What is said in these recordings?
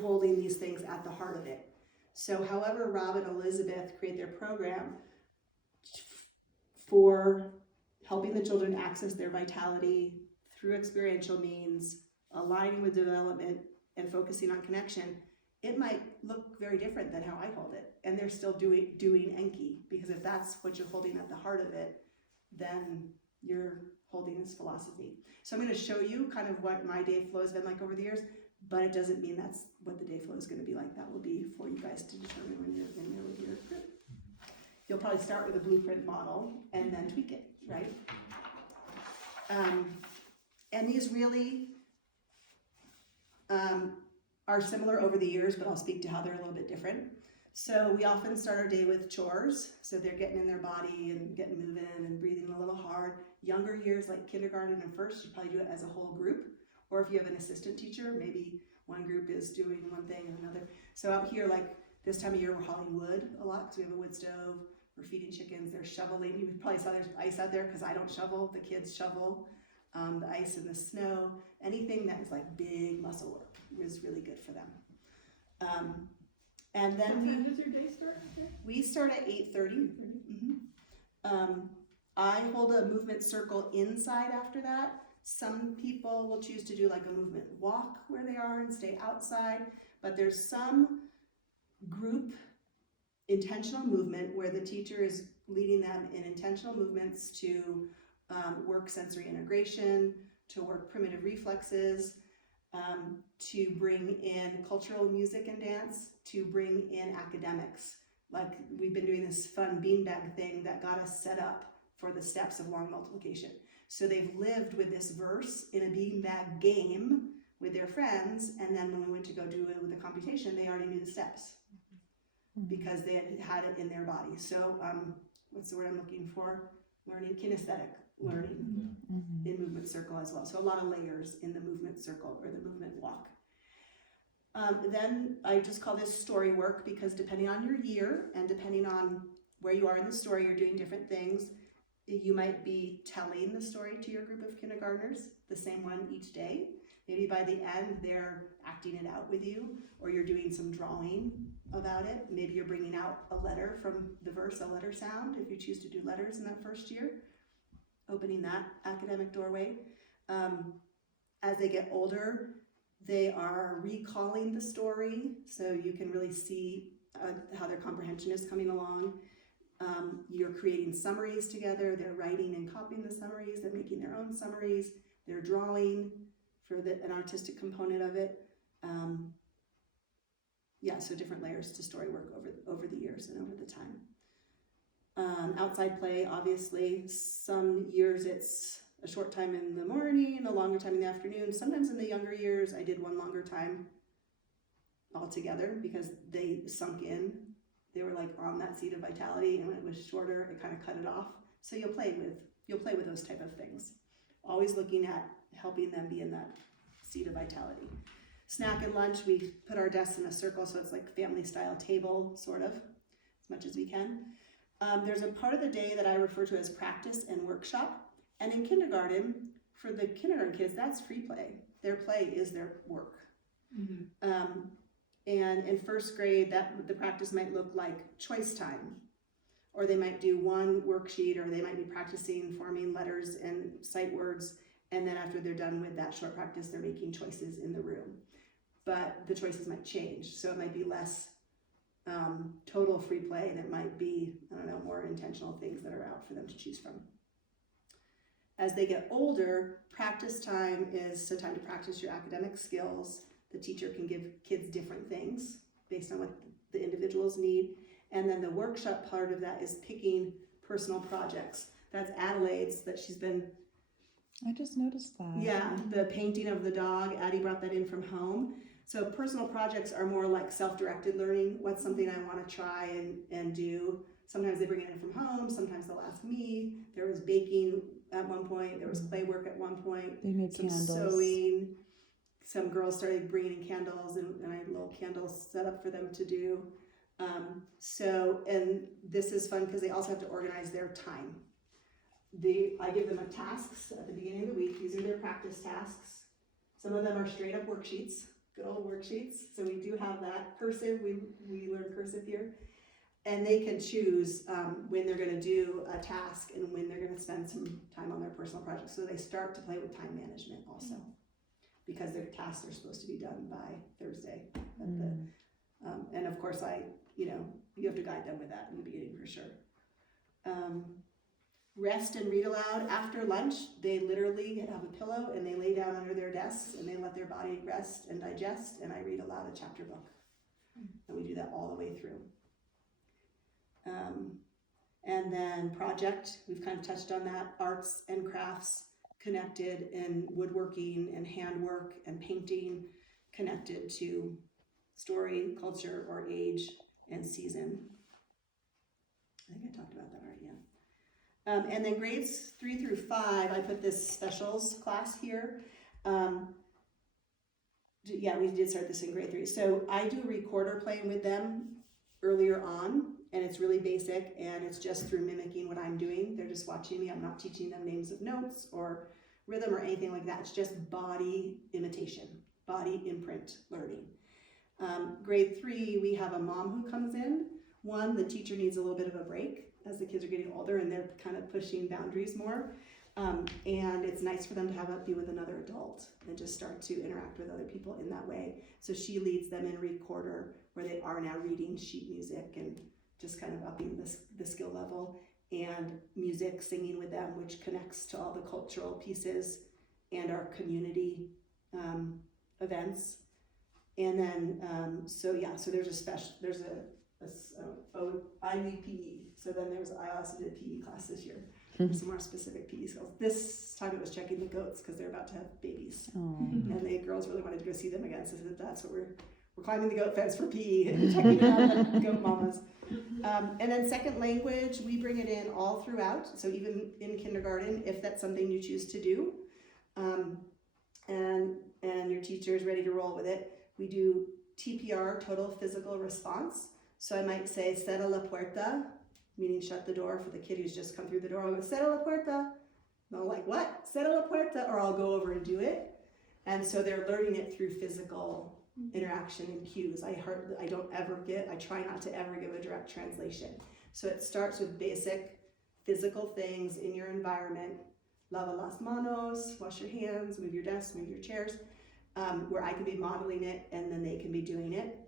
holding these things at the heart of it. So however Rob and Elizabeth create their program for helping the children access their vitality through experiential means, aligning with development and focusing on connection, it might look very different than how I hold it. And they're still doing Enki, because if that's what you're holding at the heart of it, then you're holding this philosophy. So I'm going to show you kind of what my day flow has been like over the years, but it doesn't mean that's what the day flow is going to be like. That will be for you guys to determine when you're in there with your group. You'll probably start with a blueprint model and then tweak it, right? And these really are similar over the years, but I'll speak to how they're a little bit different. So we often start our day with chores. So they're getting in their body and getting moving and breathing a little hard. Younger years, like kindergarten and first, you probably do it as a whole group. Or if you have an assistant teacher, maybe one group is doing one thing and another. So out here, like this time of year, we're hauling wood a lot because we have a wood stove. We're feeding chickens. They're shoveling. You probably saw there's ice out there because I don't shovel. The kids shovel. The ice and the snow. Anything that is like big muscle work is really good for them. And then what time does your day start? We start at 8:30. I hold a movement circle inside after that. Some people will choose to do like a movement walk where they are and stay outside, but there's some group intentional movement where the teacher is leading them in intentional movements to work sensory integration, to work primitive reflexes, to bring in cultural music and dance, to bring in academics. Like we've been doing this fun beanbag thing that got us set up for the steps of long multiplication. So they've lived with this verse in a beanbag game with their friends, and then when we went to go do it with the computation, they already knew the steps because they had it in their body. So what's the word I'm looking for? Learning, kinesthetic learning in movement circle as well. So a lot of layers in the movement circle or the movement walk. Then I just call this story work because depending on your year and depending on where you are in the story, you're doing different things. You might be telling the story to your group of kindergartners, the same one each day. Maybe by the end, they're acting it out with you, or you're doing some drawing about it. Maybe you're bringing out a letter from the verse, a letter sound, if you choose to do letters in that first year, opening that academic doorway. As they get older, they are recalling the story, so you can really see how their comprehension is coming along. You're creating summaries together. They're writing and copying the summaries. They're making their own summaries. They're drawing for an artistic component of it. So different layers to story work over the years and over the time. Outside play, obviously, some years it's a short time in the morning, a longer time in the afternoon. Sometimes in the younger years, I did one longer time altogether because they sunk in. They were like on that seat of vitality, and when it was shorter, it kind of cut it off. So you'll play with those type of things. Always looking at helping them be in that seat of vitality. Snack and lunch, we put our desks in a circle, so it's like family style table, sort of, as much as we can. There's a part of the day that I refer to as practice and workshop. And in kindergarten, for the kindergarten kids, that's free play. Their play is their work. And in first grade, the practice might look like choice time, or they might do one worksheet, or they might be practicing forming letters and sight words, and then after they're done with that short practice, they're making choices in the room. But the choices might change, so it might be less total free play, and it might be, more intentional things that are out for them to choose from. As they get older, practice time is so time to practice your academic skills. The teacher can give kids different things based on what the individuals need. And then the workshop part of that is picking personal projects. That's Adelaide's that she's been... I just noticed that. Yeah, the painting of the dog. Addie brought that in from home. So personal projects are more like self-directed learning. What's something I want to try and do? Sometimes they bring it in from home. Sometimes they'll ask me. There was baking at one point. There was clay work at one point. They made some candles. Sewing. Some girls started bringing in candles, and I had little candles set up for them to do. And this is fun because they also have to organize their time. I give them tasks at the beginning of the week. These are their practice tasks. Some of them are straight up worksheets. good old worksheets. So we do have that cursive, we learn cursive here. And they can choose when they're gonna do a task and when they're gonna spend some time on their personal projects. So they start to play with time management also, because their tasks are supposed to be done by Thursday. And of course you have to guide them with that in the beginning for sure. Rest and read aloud after lunch. They literally have a pillow and they lay down under their desks and they let their body rest and digest, and I read aloud a chapter book. And we do that all the way through. And then project, we've kind of touched on that, arts and crafts connected, and woodworking and handwork and painting connected to story, culture, or age and season. I think I talked about that already, yeah. And then grades 3 through 5, I put this specials class here. Yeah, we did start this in grade 3. So I do recorder playing with them earlier on, and it's really basic, and it's just through mimicking what I'm doing. They're just watching me. I'm not teaching them names of notes or rhythm or anything like that. It's just body imitation, body imprint learning. Grade 3, we have a mom who comes in. One, the teacher needs a little bit of a break as the kids are getting older and they're kind of pushing boundaries more. And it's nice for them to be with another adult and just start to interact with other people in that way. So she leads them in recorder, where they are now reading sheet music and just kind of upping the skill level, and music, singing with them, which connects to all the cultural pieces and our community events. And then, so there's I need PE. So then I also did a PE class this year. Some more specific PE skills. This time it was checking the goats because they're about to have babies. And the girls really wanted to go see them again. So that's what we're climbing the goat fence for PE and checking out the goat mamas. And then second language, we bring it in all throughout. So even in kindergarten, if that's something you choose to do, and your teacher is ready to roll with it, we do TPR, total physical response. So I might say, cierra la puerta, meaning shut the door for the kid who's just come through the door. I'll go, cierra la puerta. And they'll like, what? Cierra la puerta, or I'll go over and do it. And so they're learning it through physical interaction and cues. I try not to ever give a direct translation. So it starts with basic physical things in your environment. Lava las manos, wash your hands, move your desks, move your chairs, where I can be modeling it and then they can be doing it.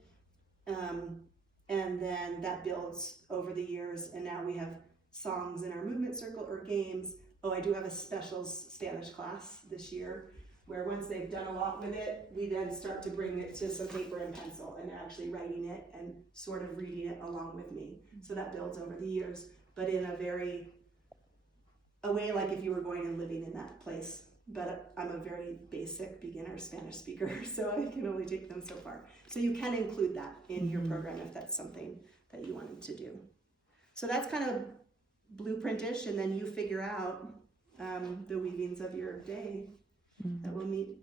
And then that builds over the years, and now we have songs in our movement circle or games. Oh, I do have a special Spanish class this year, where once they've done a lot with it, we then start to bring it to some paper and pencil, and they're actually writing it and sort of reading it along with me. So that builds over the years, but in a way like if you were going and living in that place. But I'm a very basic beginner Spanish speaker, so I can only take them so far. So you can include that in your program if that's something that you wanted to do. So that's kind of blueprintish, and then you figure out the weavings of your day that will meet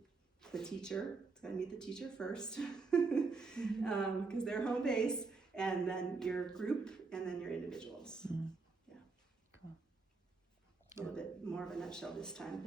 the teacher. It's got to meet the teacher first, because they're home base, and then your group, and then your individuals. Yeah. Cool. A little bit more of a nutshell this time.